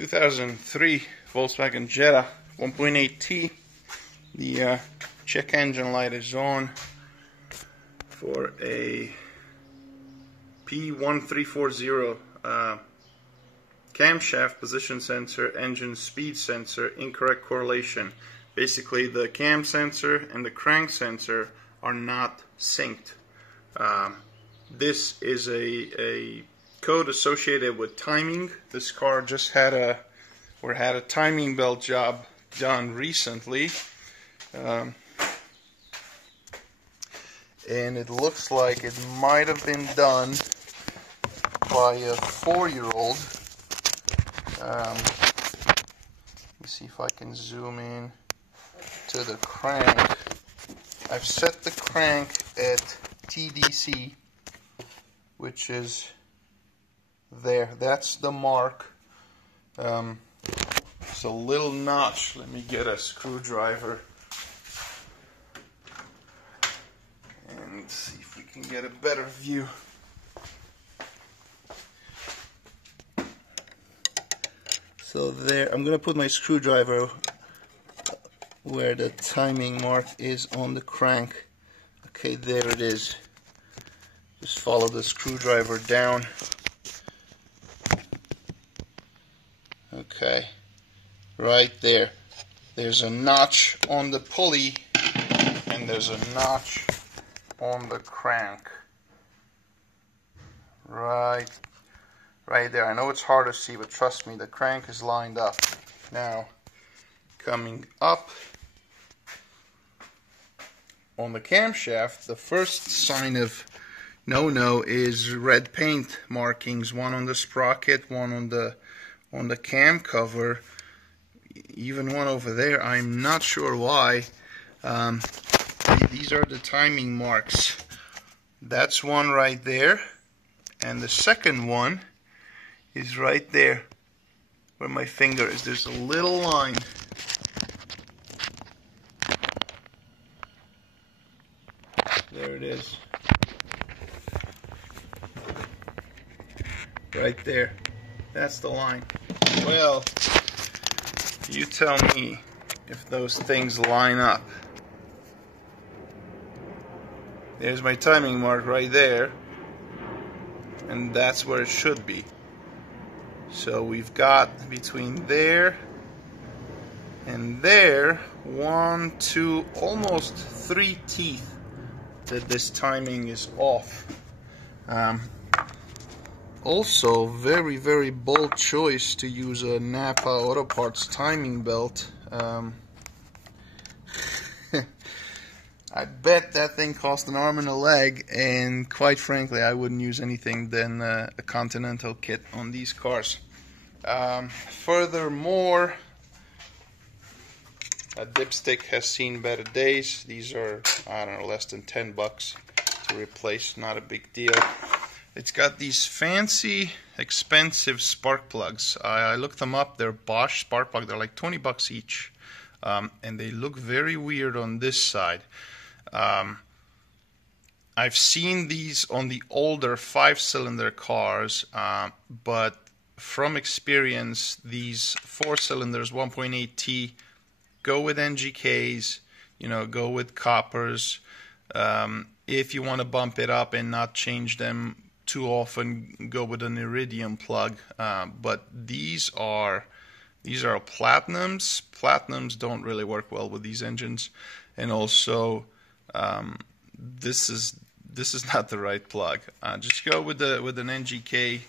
2003 Volkswagen Jetta 1.8T. The check engine light is on for a P1340 camshaft position sensor, engine speed sensor, incorrect correlation. Basically, the cam sensor and the crank sensor are not synced. This is a code associated with timing. This car just had a timing belt job done recently, and it looks like it might have been done by a 4-year-old. Let me see if I can zoom in to the crank. I've set the crank at TDC, which is there. That's the mark. It's a little notch. Let me get a screwdriver and see if we can get a better view. So there, I'm going to put my screwdriver where the timing mark is on the crank. Okay, there it is. Just follow the screwdriver down. Okay, right there. There's a notch on the pulley and there's a notch on the crank. Right there. I know it's hard to see, but trust me, the crank is lined up. Now, coming up on the camshaft, the first sign of no is red paint markings. One on the sprocket, one on the cam cover, even one over there. I'm not sure why. These are the timing marks. That's one right there, and the second one is right there where my finger is. There's a little line. There it is. Right there. That's the line. Well, you tell me if those things line up. There's my timing mark right there, and that's where it should be. So we've got between there and there 1, 2, almost 3 teeth that this timing is off. Also, very bold choice to use a Napa Auto Parts timing belt. I bet that thing cost an arm and a leg, and quite frankly, I wouldn't use anything than a Continental kit on these cars. Furthermore, a dipstick has seen better days. These are, I don't know, less than $10 to replace, not a big deal. It's got these fancy, expensive spark plugs. I looked them up. They're Bosch spark plugs. They're like $20 each, and they look very weird on this side. I've seen these on the older 5-cylinder cars, but from experience, these 4-cylinders, 1.8T, go with NGKs, go with coppers. If you want to bump it up and not change them too often, go with an iridium plug. But these are platinums. Platinums don't really work well with these engines, and also this is not the right plug. Just go with an NGK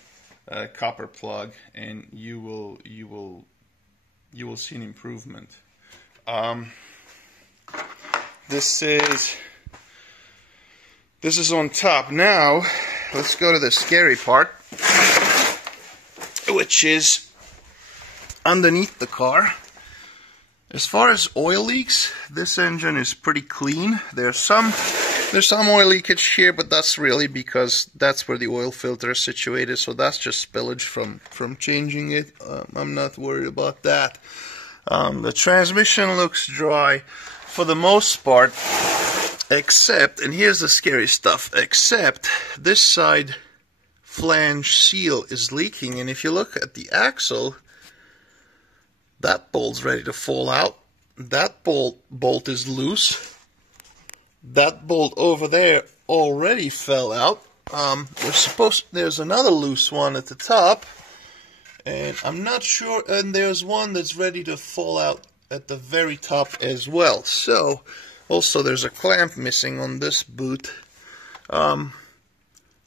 copper plug, and you will see an improvement. This is on top. Now let's go to the scary part, which is underneath the car. As far as oil leaks, this engine is pretty clean. There's some oil leakage here, but that's really because that's where the oil filter is situated, so that's just spillage from changing it. I'm not worried about that. The transmission looks dry for the most part, except, and here's the scary stuff, except this side flange seal is leaking, and if you look at the axle, that bolt's ready to fall out. That bolt is loose. That bolt over there already fell out. There's another loose one at the top, and I'm not sure, and there's one that's ready to fall out at the very top as well. So also there's a clamp missing on this boot.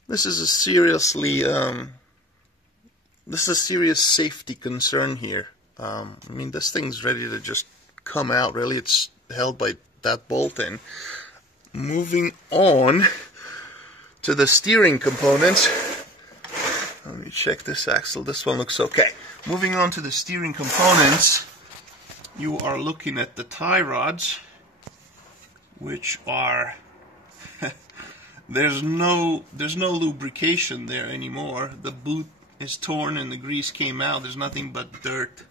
This is a serious safety concern here. I mean, this thing's ready to just come out. Really, it's held by that bolt in. Moving on to the steering components. Let me check this axle. This one looks okay. Moving on to the steering components, you are looking at the tie rods, which are there's no lubrication there anymore. The boot is torn and the grease came out. There's nothing but dirt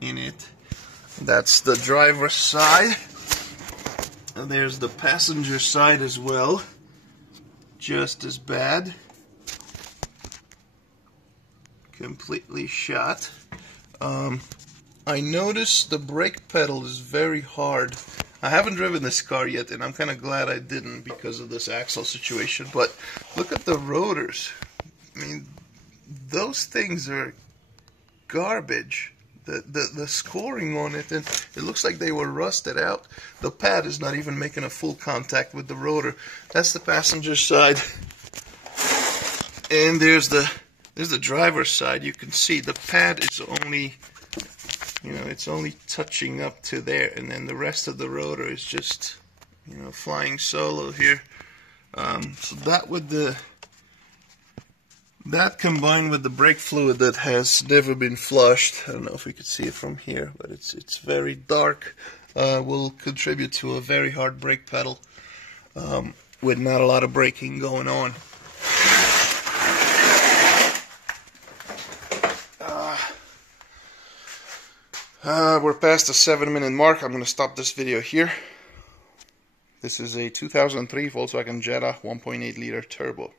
in it. That's the driver's side. And there's the passenger side as well. Just as bad. Completely shot. I noticed the brake pedal is very hard. I haven't driven this car yet, and I'm kind of glad I didn't because of this axle situation. But look at the rotors. I mean, those things are garbage. The scoring on it, and it looks like they were rusted out. The pad is not even making a full contact with the rotor. That's the passenger side, and there's the driver's side. You can see the pad is only, it's only touching up to there, and then the rest of the rotor is just, flying solo here. So that combined with the brake fluid that has never been flushed, I don't know if we could see it from here, but it's very dark, will contribute to a very hard brake pedal with not a lot of braking going on. We're past the 7-minute mark. I'm going to stop this video here. This is a 2003 Volkswagen Jetta 1.8 liter turbo.